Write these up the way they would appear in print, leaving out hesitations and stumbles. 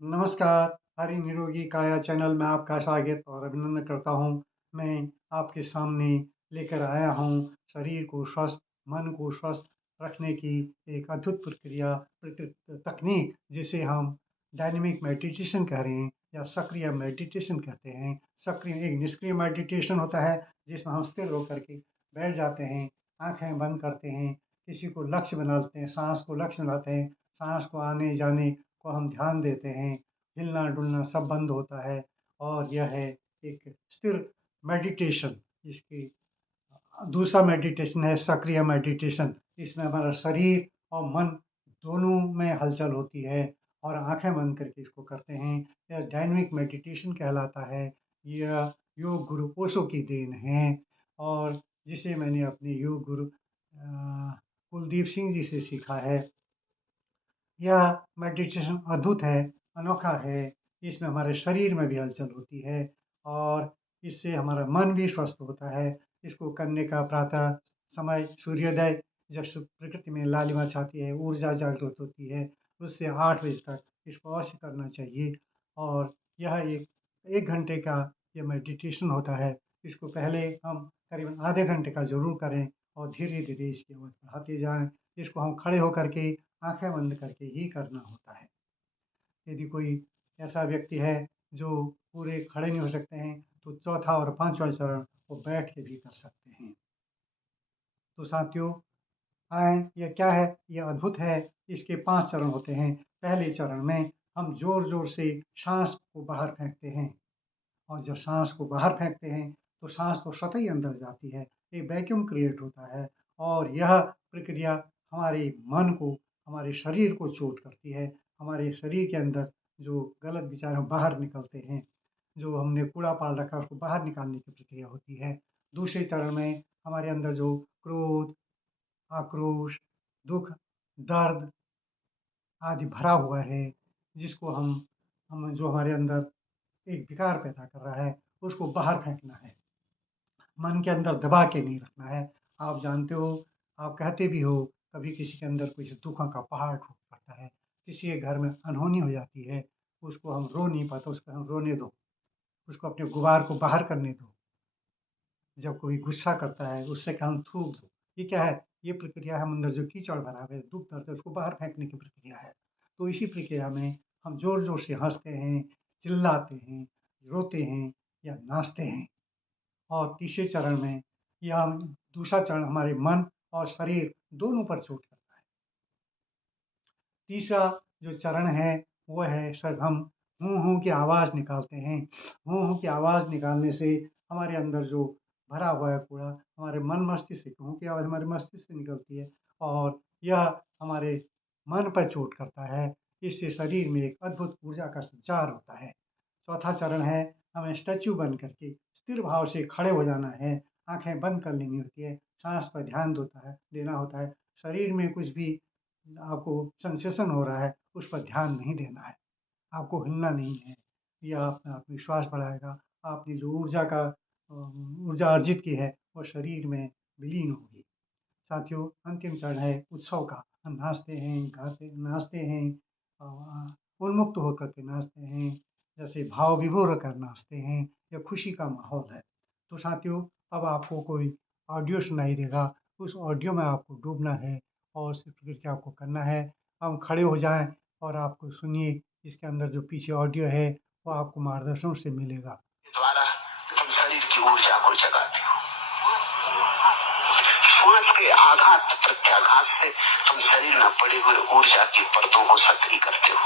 नमस्कार, हरि निरोगी काया चैनल में आपका स्वागत और अभिनंदन करता हूँ। मैं आपके सामने लेकर आया हूँ शरीर को स्वस्थ, मन को स्वस्थ रखने की एक अद्भुत प्रक्रिया तकनीक जिसे हम डायनामिक मेडिटेशन कह रहे हैं या सक्रिय मेडिटेशन कहते हैं। सक्रिय एक निष्क्रिय मेडिटेशन होता है जिसमें हम स्थिर होकर के बैठ जाते हैं, आँखें बंद करते हैं, किसी को लक्ष्य बना लेते हैं, साँस को लक्ष्य बनाते हैं, साँस को आने-जाने को हम ध्यान देते हैं, हिलना-डुलना सब बंद होता है और यह है एक स्थिर मेडिटेशन। इसकी दूसरा मेडिटेशन है सक्रिय मेडिटेशन। इसमें हमारा शरीर और मन दोनों में हलचल होती है और आँखें बंद करके इसको करते हैं। यह डायनामिक मेडिटेशन कहलाता है। यह योग गुरु ओशो की देन है और जिसे मैंने अपने योग गुरु कुलदीप सिंह जी से सीखा है। यह मेडिटेशन अद्भुत है, अनोखा है। इसमें हमारे शरीर में भी हलचल होती है और इससे हमारा मन भी स्वस्थ होता है। इसको करने का प्रातः समय सूर्योदय जब प्रकृति में लालिमा छाती है, ऊर्जा जागृत होती है, उससे 8 बजे तक इसको अवश्य करना चाहिए और यह 1 घंटे का ये मेडिटेशन होता है। इसको पहले हम करीबन आधे घंटे का ज़रूर करें और धीरे-धीरे इसकी अवधि बढ़ाते जाएँ। इसको हम खड़े होकर के आँखें बंद करके ही करना होता है। यदि कोई ऐसा व्यक्ति है जो पूरे खड़े नहीं हो सकते हैं, तो चौथा और पाँचवाँ चरण वो बैठ के भी कर सकते हैं। तो साथियों आएँ, ये क्या है? ये अद्भुत है। इसके 5 चरण होते हैं। पहले चरण में हम ज़ोर-ज़ोर से साँस को बाहर फेंकते हैं और जब साँस को बाहर फेंकते हैं, तो साँस तो स्वतः ही अंदर जाती है। एक वैक्यूम क्रिएट होता है और यह प्रक्रिया हमारे मन को, हमारे शरीर को चोट करती है। हमारे शरीर के अंदर जो गलत विचार हैं, बाहर निकलते हैं। जो हमने कूड़ा पाल रखा है, उसको बाहर निकालने की प्रक्रिया होती है। दूसरे चरण में हमारे अंदर जो क्रोध, आक्रोश, दुःख, दर्द आदि भरा हुआ है, जिसको हम जो हमारे अंदर एक विकार पैदा कर रहा है, उसको बाहर फेंकना है। मन के अंदर दबा के नहीं रखना है। आप जानते हो, आप कहते भी हो, कभी किसी के अंदर कुछ दुखों का पहाड़ टूट पड़ता है, किसी के घर में अनहोनी हो जाती है, उसको हम रो नहीं पाते, उसको हम रोने दो, उसको अपने गुबार को बाहर करने दो। जब कोई गुस्सा करता है, उससे कहा हम थूक दो। ये क्या है? ये प्रक्रिया है, हम अंदर जो कीचड़ भरा हुआ है, दुःख दर्द है, उसको बाहर फेंकने की प्रक्रिया है। तो इसी प्रक्रिया में हम ज़ोर-ज़ोर से हँसते हैं, चिल्लाते हैं, रोते हैं या नाचते हैं। और तीसरे चरण में या दूसरा चरण हमारे मन और शरीर दोनों पर चोट करता है। तीसरा जो चरण है वो है सर हम हूँ, हूँ की आवाज़ निकालते हैं। हूँ, हूँ की आवाज़ निकालने से हमारे अंदर जो भरा हुआ है कूड़ा हमारे मन मस्तिष्क से हूँ की आवाज़ हमारे मस्तिष्क से निकलती है और यह हमारे मन पर चोट करता है। इससे शरीर में एक अद्भुत ऊर्जा का संचार होता है। चौथा चरण है हमें स्टैच्यू बन करके स्थिर भाव से खड़े हो जाना है, आँखें बंद कर लेनी होती है, साँस पर ध्यान देना होता है। शरीर में कुछ भी आपको सेंसेशन हो रहा है, उस पर ध्यान नहीं देना है, आपको हिलना नहीं है। यह आपका आत्मविश्वास बढ़ाएगा, आपने जो ऊर्जा अर्जित की है, वो शरीर में विलीन होगी। साथियों, अंतिम चरण है उत्सव का। हम नाचते हैं, नाचते हैं उन्मुक्त होकर के नाचते हैं, जैसे भाव विभोर होकर नाचते हैं, यह खुशी का माहौल है। तो साथियों, अब आपको कोई ऑडियो सुनाई देगा, उस ऑडियो में आपको डूबना है और उस प्रक्रिया आपको करना है। हम खड़े हो जाएँ और आपको सुनिए, इसके अंदर जो पीछे ऑडियो है, वो आपको मार्गदर्शन से मिलेगा। द्वारा तुम शरीर की ऊर्जा को जगाते हो। श्वास के आघात प्रत्याघात से तुम शरीर में पड़े हुए ऊर्जा की परतों को सक्रिय करते हो।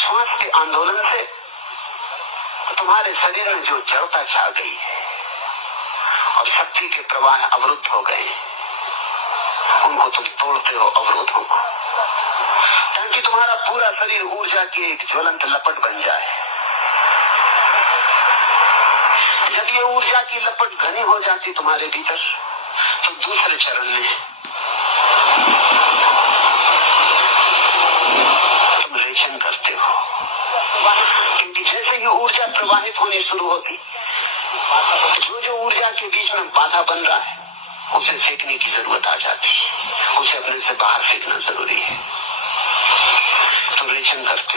श्वास के आंदोलन से तुम्हारे शरीर में जो जड़ता छा गई और शक्ति के प्रवाह अवरुद्ध हो गए, उनको तुम तोड़ते हो अवरोधों को, ताकि तुम्हारा पूरा शरीर ऊर्जा की एक ज्वलंत लपट बन जाए। जब ये ऊर्जा की लपट घनी हो जाती तुम्हारे भीतर, तो दूसरे चरण में तुम रेचन करते हो, क्योंकि जैसे ही ऊर्जा प्रवाहित होनी शुरू होती, जो जो ऊर्जा के बीच में बाधा बन रहा है, उसे फेंकने की जरूरत आ जाती, उसे अपने से बाहर फेंकना जरूरी है। तो रेचन करते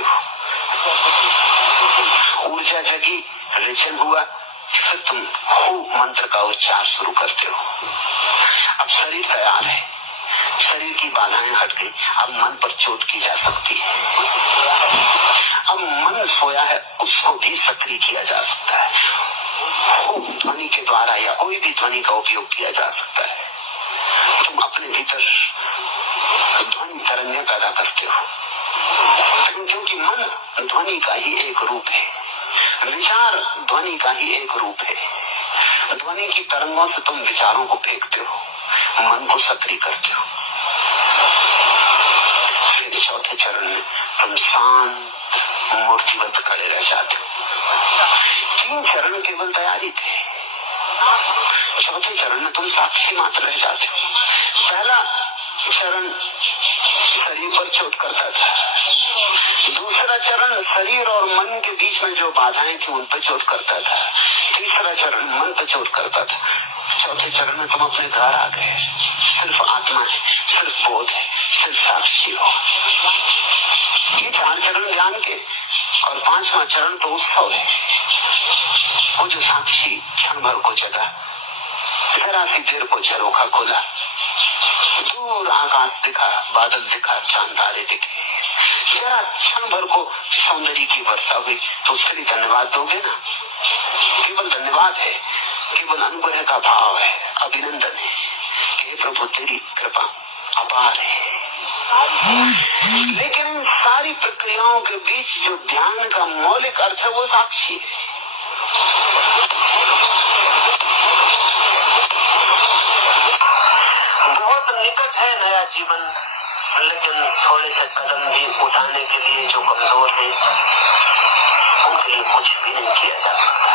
अब मन पर चोट की जा सकती है। अब मन सोया है, उसको भी सक्रिय किया जा सकता है। ध्वनि के द्वारा या कोई भी ध्वनि का उपयोग किया जा सकता है। तुम अपने भीतर ध्वनि तरंगें पैदा करते हो, क्योंकि मन ध्वनि का ही एक रूप है, विचार ध्वनि का ही एक रूप है। ध्वनि की तरंगों से तुम विचारों को फेंकते हो, मन को सक्रिय करते हो। फिर चौथे चरण में तुम शांत मूर्तिवत खड़े रह जाते हो। 3 चरण केवल तैयारी थे, चौथे चरण में तुम साक्षी मात्र रह जाते हो। पहला चरण शरीर पर चोट करता था, दूसरा चरण शरीर और मन के बीच में जो बाधाएं थी उन पर चोट करता था, तीसरा चरण मन पर चोट करता था, चौथे चरण में तुम अपने घर आ गए। सिर्फ आत्मा है, सिर्फ बोध है, सिर्फ साक्षी हो। ये 4 चरण ज्ञान के, और 5वां चरण तो उत्सव है। वो जो साक्षी क्षण भर को जगा, जरा सी देर को झरोखा खोला, दूर आकाश दिखा, बादल दिखा, चांद तारे दिखे, जरा क्षण भर को सौंदर्य की वर्षा हुई, तो उसके लिए धन्यवाद दोगे ना? केवल धन्यवाद है, केवल अनुग्रह का भाव है, अभिनंदन है कि प्रभु तेरी कृपा अपार है। लेकिन इन सारी प्रक्रियाओं के बीच जो ध्यान का मौलिक अर्थ है वो साक्षी है। बहुत निकट है नया जीवन, लेकिन थोड़े से कदम भी उठाने के लिए जो कमजोर है उनके लिए कुछ भी नहीं किया जा सकता।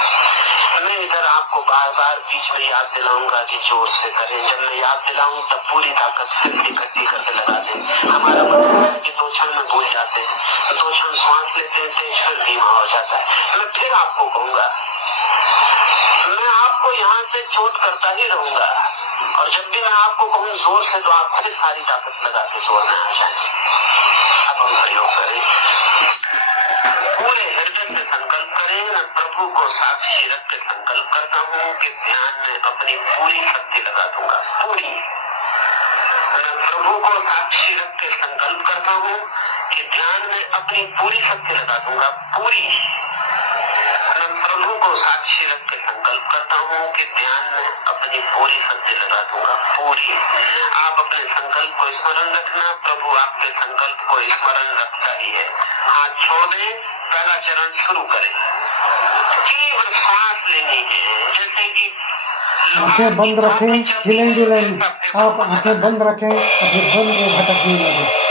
मैं इधर आपको बार बार बीच में याद दिलाऊंगा कि जोर से करें। जब मैं याद दिलाऊं तब पूरी ताकत फिर इकट्ठी करके लगा दें। हमारा मन कि 2 क्षण में भूल जाते हैं, 2 क्षण सांस लेते हैं, तेज फिर धीमा हो जाता है। मैं फिर आपको कहूंगा, मैं आपको यहाँ से चोट करता ही रहूंगा, और जब भी मैं आपको कहूँ जोर से, तो आप फिर सारी ताकत लगा के जोर में आ जाए। अब हम प्रयोग करें, पूरे हृदय से संकल्प करें। मैं प्रभु को साक्षी रख के संकल्प करता हूँ कि ध्यान में अपनी पूरी शक्ति लगा दूंगा, पूरी। मैं प्रभु को साक्षी रख के संकल्प करता हूँ कि ध्यान में अपनी पूरी शक्ति लगा दूंगा, पूरी। मैं प्रभु को साक्षी रख के संकल्प करता हूँ कि ध्यान में अपनी पूरी शक्ति लगा दूंगा, पूरी। आप अपने संकल्प को स्मरण रखना, प्रभु आपके संकल्प को स्मरण रखता ही है। हाथ छोड़ दें, पहला चरण शुरू करें। तीव्र सांस लेनी है, जैसे कि आंखें बंद रखें, हिलें डुलें। आप आंखें बंद रखें, अपने बंद को भटकने न दें।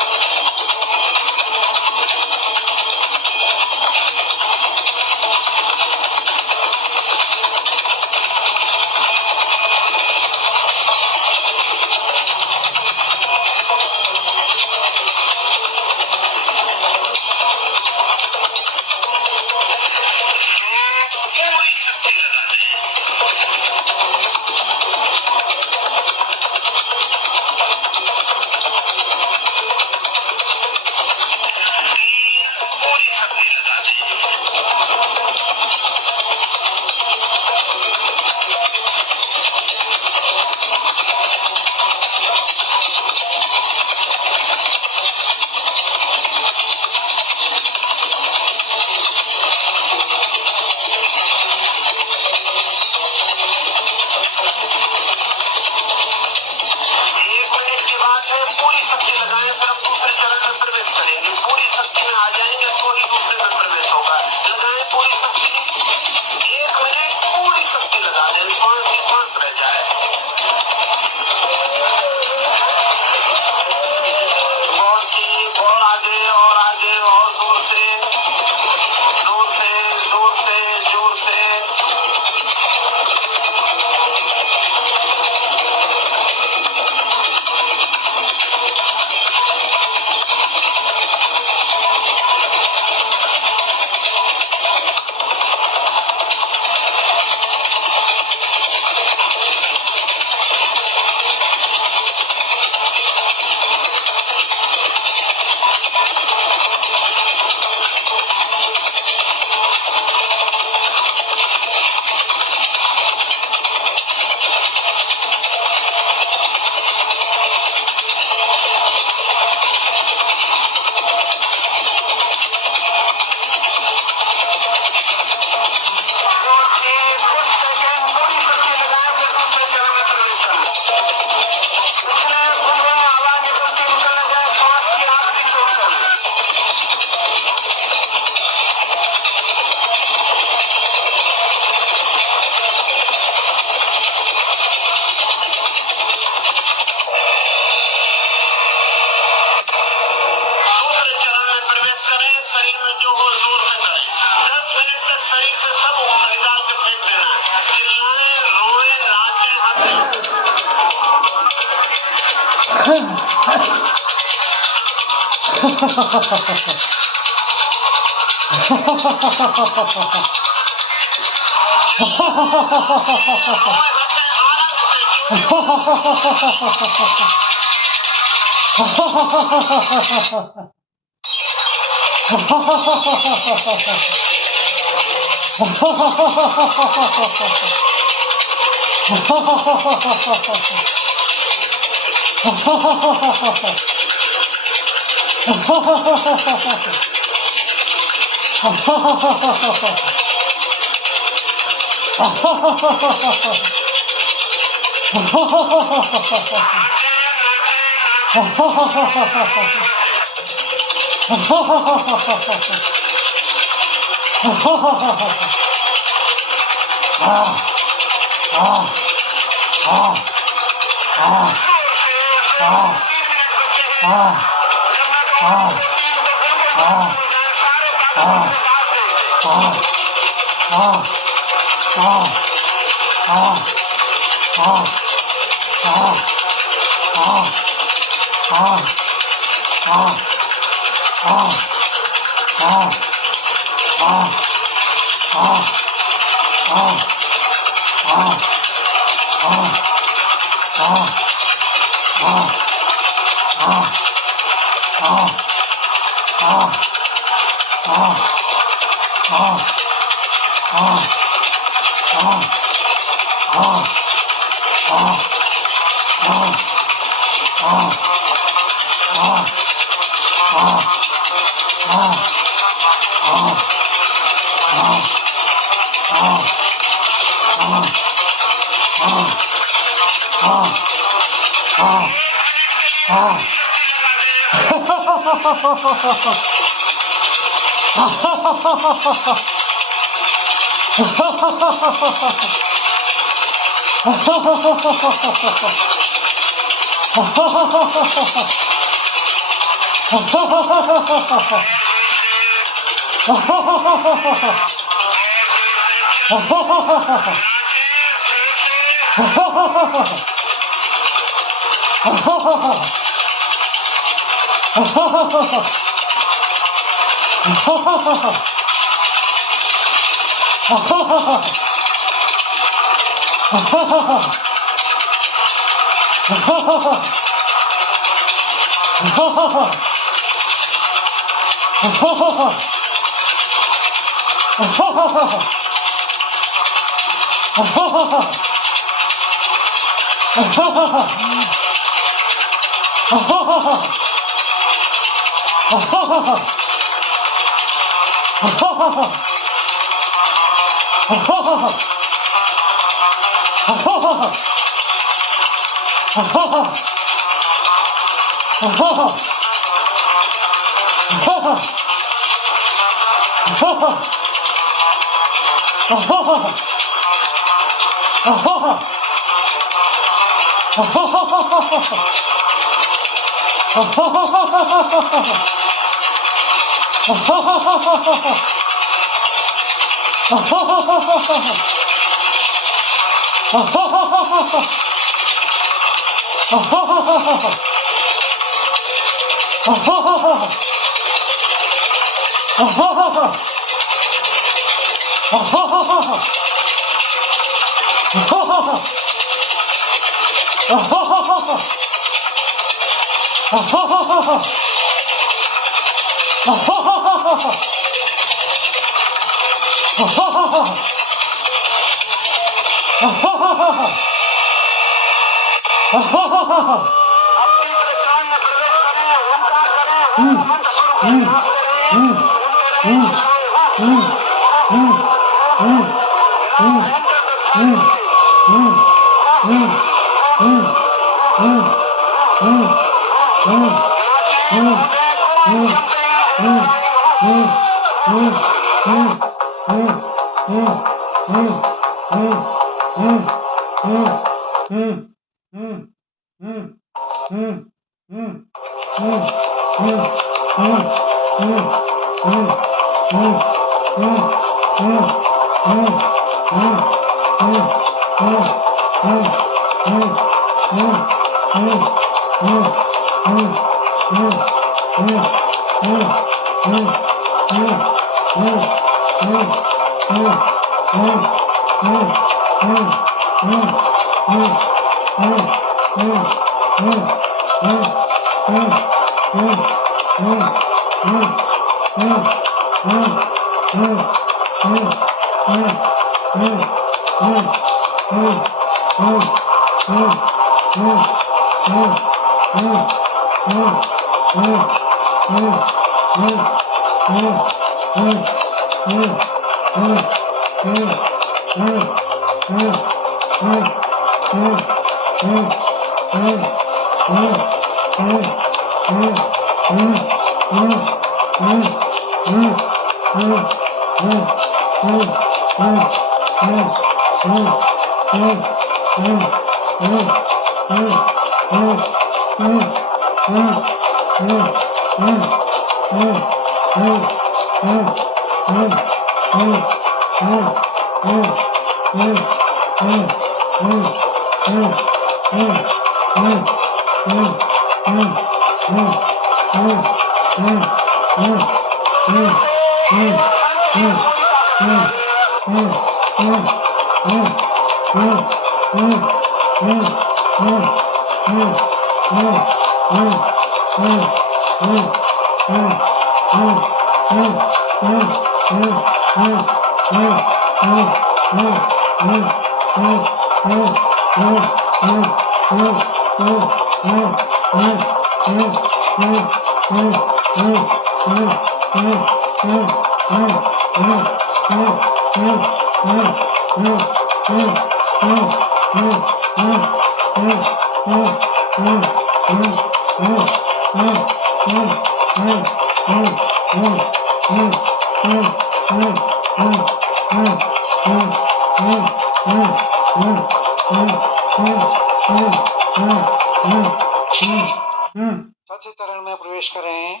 चौथे चरण में प्रवेश करें।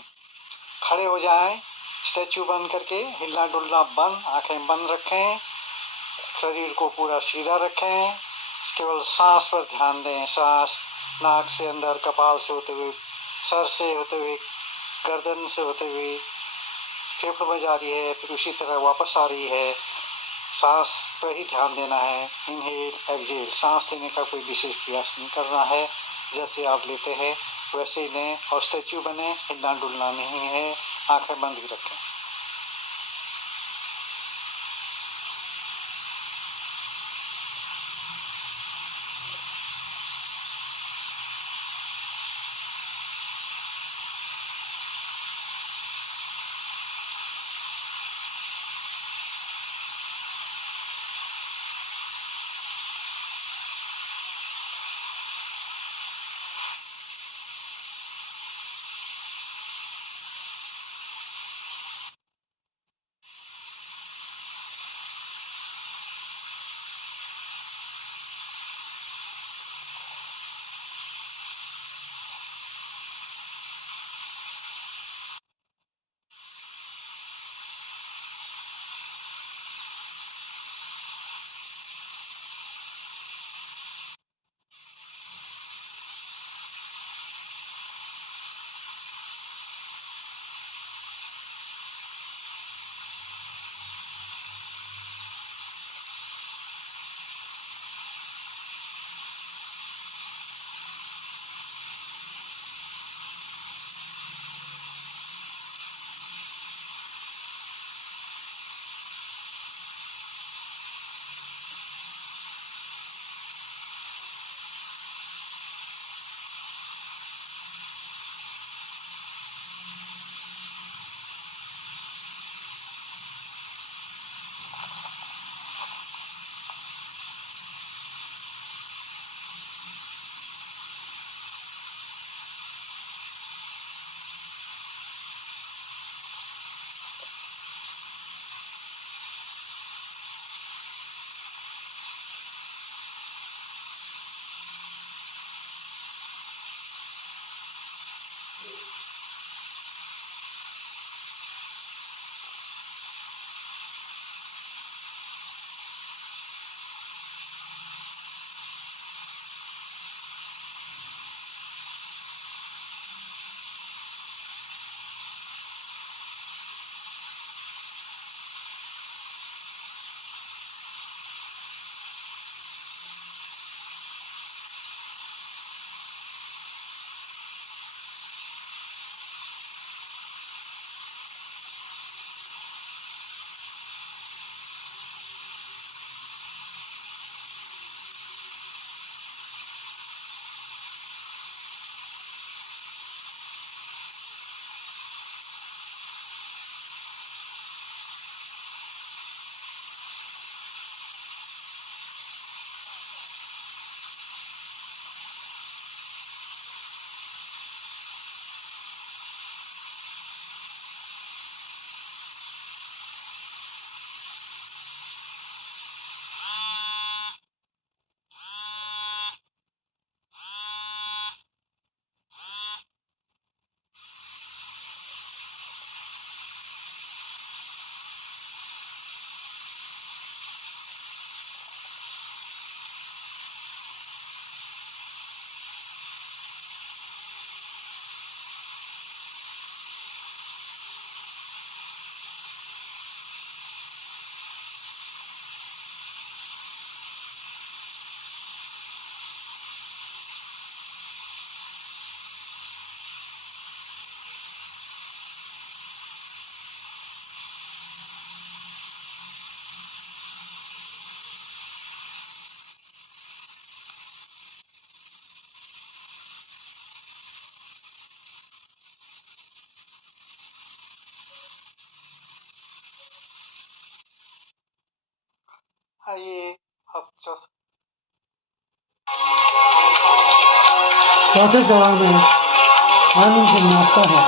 खड़े हो जाएं, स्टैचू बंद करके, हिलना डुलना बंद, आंखें बंद रखें, शरीर को पूरा सीधा रखें, केवल सांस पर ध्यान दें। सांस नाक से अंदर, कपाल से होते हुए, सर से होते हुए, गर्दन से होते हुए फेफड़ों में जा रही है, फिर उसी तरह वापस आ रही है। सांस पर ही ध्यान देना है। इनहेल एक्सहेल, सांस लेने का कोई विशेष प्रयास नहीं करना है। जैसे आप लेते हैं वैसे ही लें और स्टैचू बने, हिलना डुलना नहीं है, आंखें बंद ही रखें। आइए अब चौथे चरण में आनंद सिंह नाश्ता है।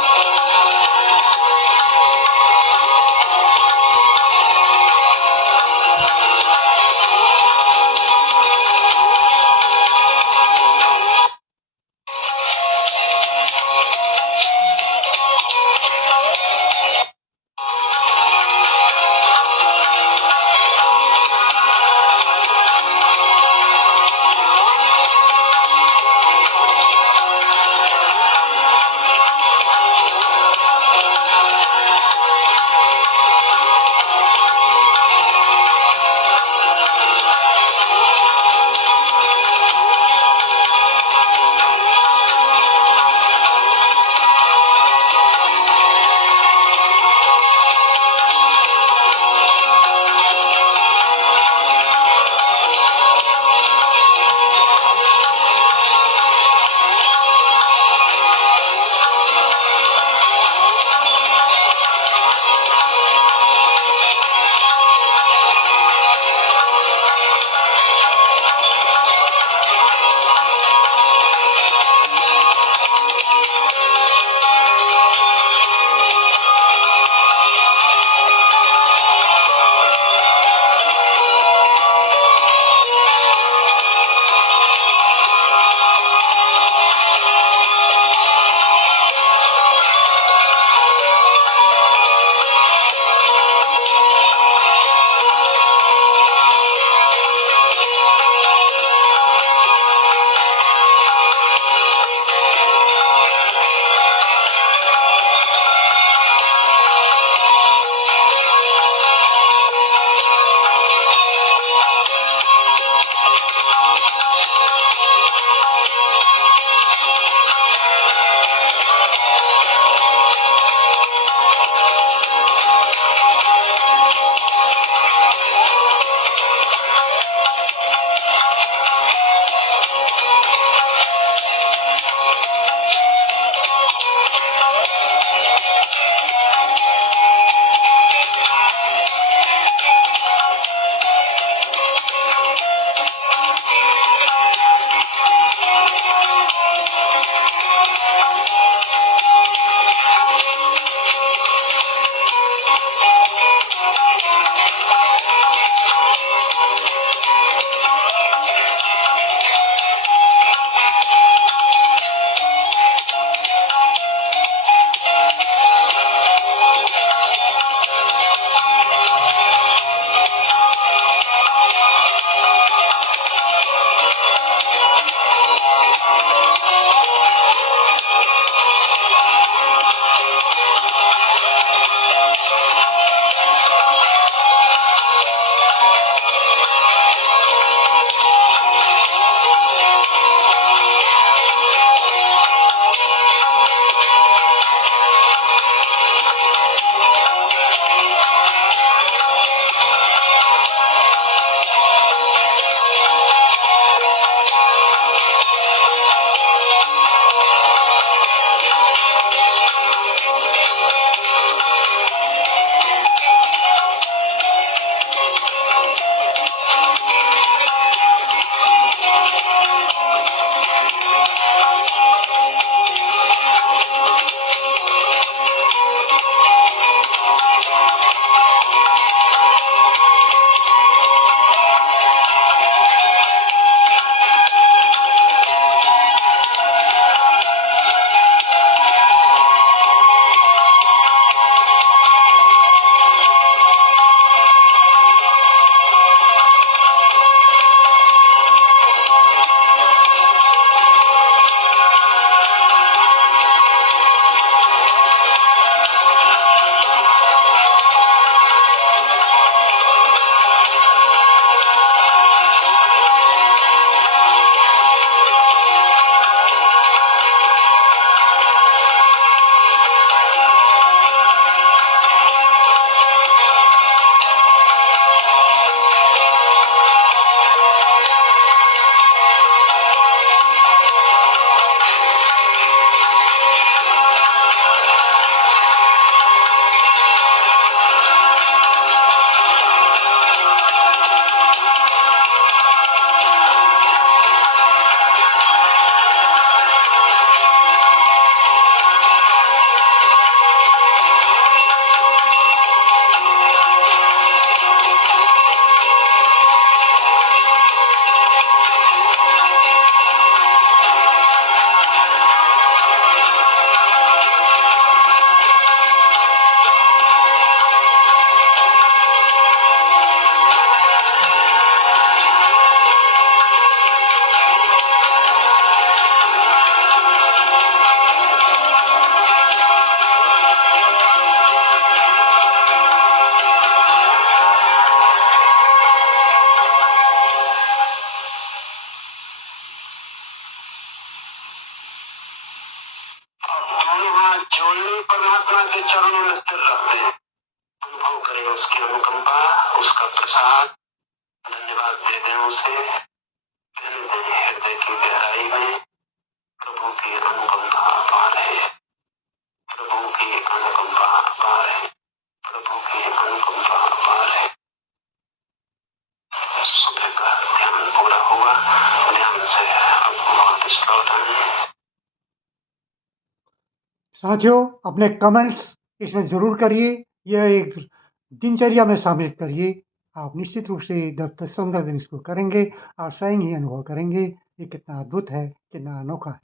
जोड़ने परमात्मा के चरणों में स्थिर रख दें, अनुभव करें उसकी अनुकंपा, उसका प्रसाद, धन्यवाद दे दें उसे, कहने दें हृदय की गहराई में प्रभु की अनुकंपा अपार है, प्रभु की अनुकंपा अपार है, प्रभु की अनुकंपा अपार है। सुबह का ध्यान पूरा हुआ, ध्यान से अब वापस लौट आए। साथियों, अपने कमेंट्स इसमें ज़रूर करिए, यह एक दिनचर्या में शामिल करिए। आप निश्चित रूप से 10 से 15 दिन इसको करेंगे, आप स्वयं ही अनुभव करेंगे, ये कितना अद्भुत है, कितना अनोखा है।